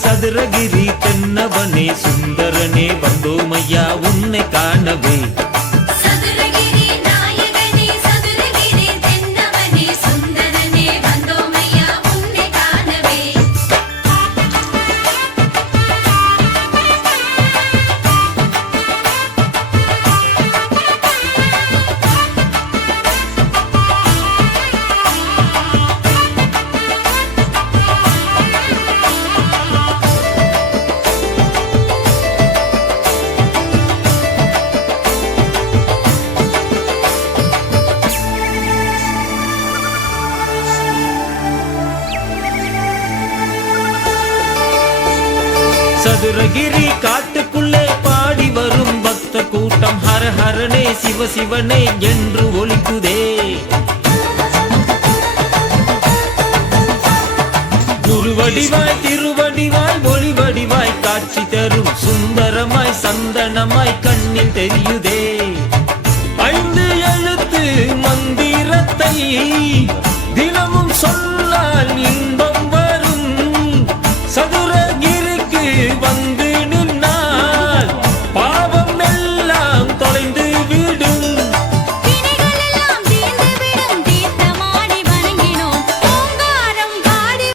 சதுரகிரி தென்னவனே சுந்தரனே வந்தோமையா உன்னை காணவே. சதுரகிரி நாயகனே சதுரகிரி தென்னவனே சுந்தரனே வந்தோமையா உன்னை காணவே. சதுரகிரி காட்டுக்குள்ளே பாடி வரும் பக்த கூட்டம் ஹர ஹரனே சிவ சிவனே என்று ஒலிக்குதே. குருவடிவாய் திருவடிவாய் ஒளிவடிவாய் காட்சி தரும் சுந்தரமாய் சந்தனமாய் கண்ணில் தெரியுதே. 5 எழுத்து மந்திரத்தை